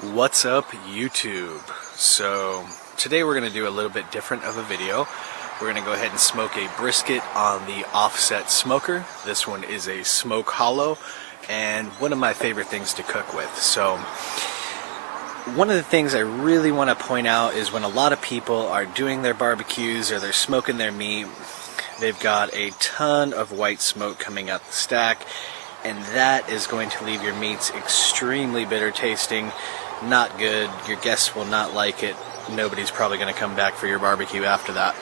What's up, YouTube? So today we're going to do a little bit different of a video. We're going to go ahead and smoke a brisket on the offset smoker. This one is a smoke hollow and one of my favorite things to cook with. So one of the things I really want to point out is when a lot of people are doing their barbecues or they're smoking their meat, they've got a ton of white smoke coming out the stack, and that is going to leave your meats extremely bitter tasting. Not good. Your guests will not like it. Nobody's probably going to come back for your barbecue after that.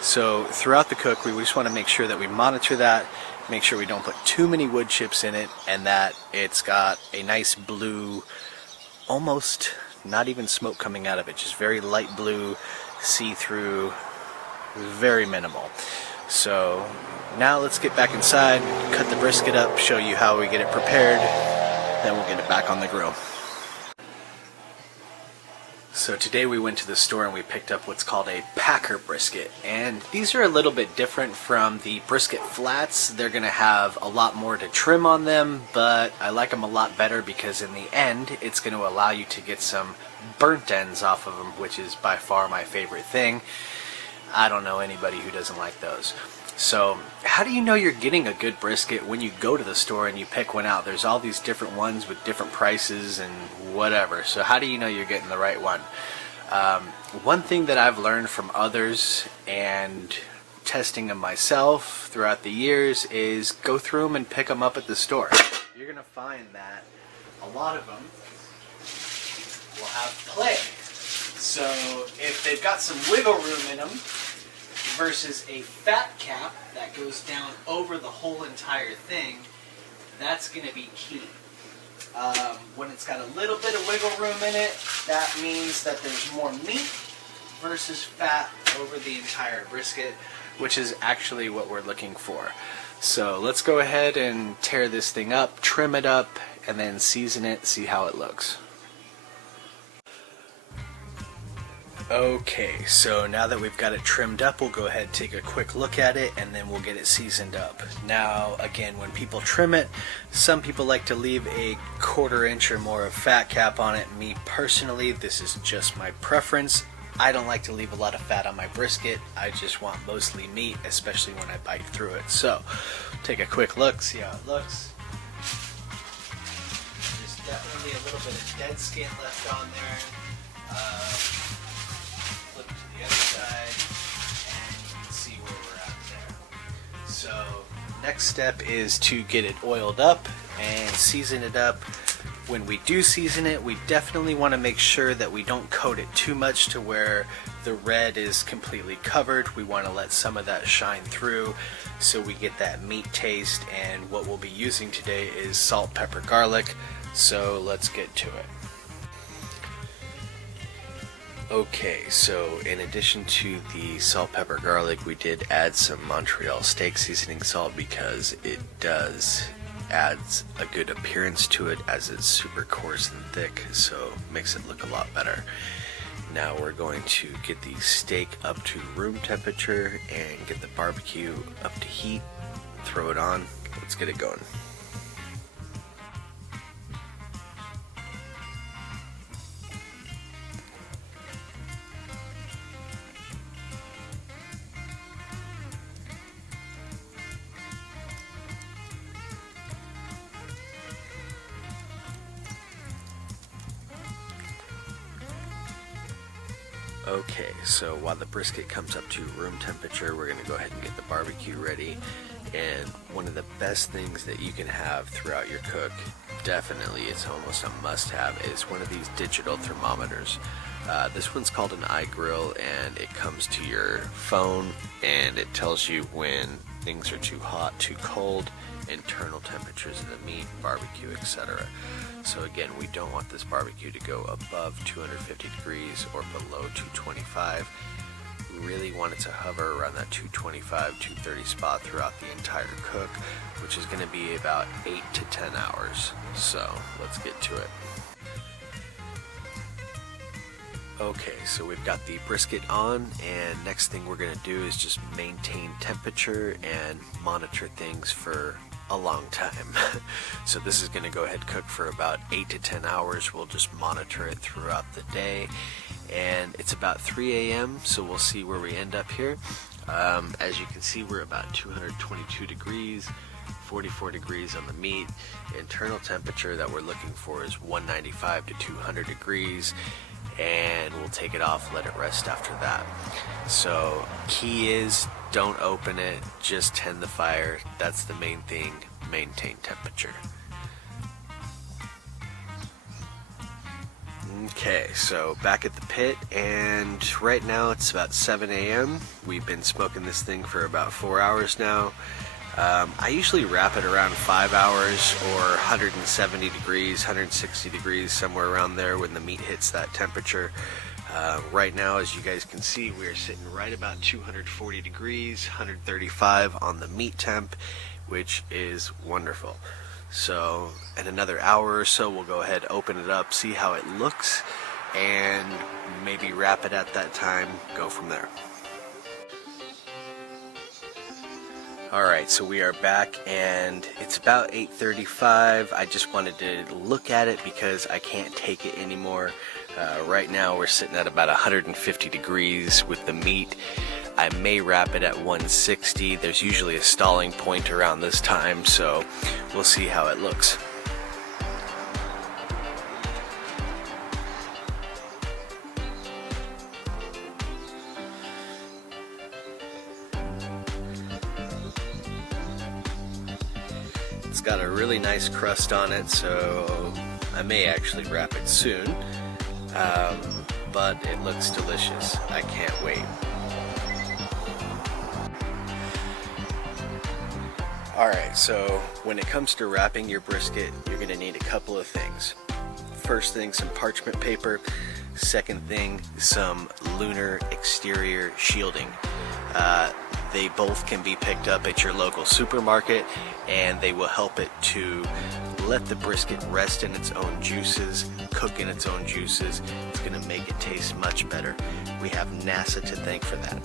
So throughout the cook, we just want to make sure that we monitor that, make sure we don't put too many wood chips in it, and that it's got a nice blue, almost not even smoke coming out of it, just very light blue, see-through, very minimal. So now let's get back inside, cut the brisket up, show you how we get it prepared, then we'll get it back on the grill. So today we went to the store and we picked up what's called a packer brisket, and these are a little bit different from the brisket flats. They're going to have a lot more to trim on them, but I like them a lot better because in the end it's going to allow you to get some burnt ends off of them, which is by far my favorite thing. I don't know anybody who doesn't like those. So how do you know you're getting a good brisket when you go to the store and you pick one out? There's all these different ones with different prices and whatever. So how do you know you're getting the right one? One thing that I've learned from others and testing them myself throughout the years is go through them and pick them up at the store. You're going to find that a lot of them will have play. So if they've got some wiggle room in them, versus a fat cap that goes down over the whole entire thing, that's going to be key. When it's got a little bit of wiggle room in it, that means that there's more meat versus fat over the entire brisket, which is actually what we're looking for. So let's go ahead and tear this thing up, trim it up, and then season it, see how it looks. Okay, so now that we've got it trimmed up, we'll go ahead and take a quick look at it, and then we'll get it seasoned up. Now, again, when people trim it, some people like to leave a 1/4 inch or more of fat cap on it. Me personally, this is just my preference. I don't like to leave a lot of fat on my brisket. I just want mostly meat, especially when I bite through it. So, take a quick look, see how it looks. There's definitely a little bit of dead skin left on there. Flip to the other side, and you can see where we're at there. So next step is to get it oiled up and season it up. When we do season it, we definitely want to make sure that we don't coat it too much to where the red is completely covered. We want to let some of that shine through so we get that meat taste, and what we'll be using today is salt, pepper, garlic. So let's get to it. Okay, so in addition to the salt, pepper, garlic, we did add some Montreal steak seasoning salt because it does adds a good appearance to it, as it's super coarse and thick, so makes it look a lot better. Now we're going to get the steak up to room temperature and get the barbecue up to heat, throw it on, let's get it going. Okay, so while the brisket comes up to room temperature, we're going to go ahead and get the barbecue ready. And one of the best things that you can have throughout your cook, definitely it's almost a must-have, is one of these digital thermometers. This one's called an iGrill, and it comes to your phone, and it tells you when things are too hot, too cold, internal temperatures of the meat, barbecue, etc. So again, we don't want this barbecue to go above 250 degrees or below 225. We really want it to hover around that 225, 230 spot throughout the entire cook, which is going to be about 8 to 10 hours. So let's get to it. Okay, so we've got the brisket on, and next thing we're going to do is just maintain temperature and monitor things for a long time. So this is going to go ahead and cook for about 8 to 10 hours. We'll just monitor it throughout the day, and it's about 3 a.m. so we'll see where we end up here. As you can see, we're about 222 degrees, 44 degrees on the meat. Internal temperature that we're looking for is 195 to 200 degrees, and we'll take it off, let it rest after that. So key is don't open it, just tend the fire. That's the main thing. Maintain temperature. Okay, so back at the pit, and right now it's about 7 a.m. We've been smoking this thing for about 4 hours now. I usually wrap it around 5 hours or 170 degrees, 160 degrees, somewhere around there when the meat hits that temperature. Right now, as you guys can see, we're sitting right about 240 degrees, 135 on the meat temp, which is wonderful. So in another hour or so, we'll go ahead, open it up, see how it looks, and maybe wrap it at that time, go from there. Alright, so we are back, and it's about 8:35. I just wanted to look at it because I can't take it anymore. Right now we're sitting at about 150 degrees with the meat. I may wrap it at 160. There's usually a stalling point around this time, so we'll see how it looks. It's got a really nice crust on it, so I may actually wrap it soon, but it looks delicious. I can't wait. Alright, so when it comes to wrapping your brisket, you're going to need a couple of things. First thing, some parchment paper. Second thing, some lunar exterior shielding. They both can be picked up at your local supermarket, and they will help it to let the brisket rest in its own juices, cook in its own juices. It's going to make it taste much better. We have NASA to thank for that.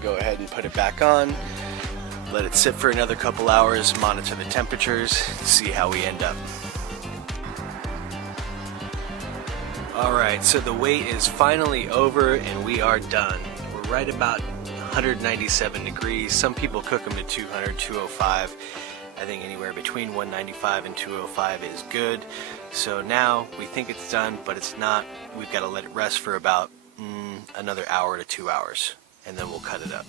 Go ahead and put it back on, let it sit for another couple hours, monitor the temperatures, see how we end up. Alright, so the wait is finally over and we are done. We're right about 197 degrees. Some people cook them to 200, 205. I think anywhere between 195 and 205 is good. So now we think it's done, but it's not. We've got to let it rest for about another hour to 2 hours, and then we'll cut it up.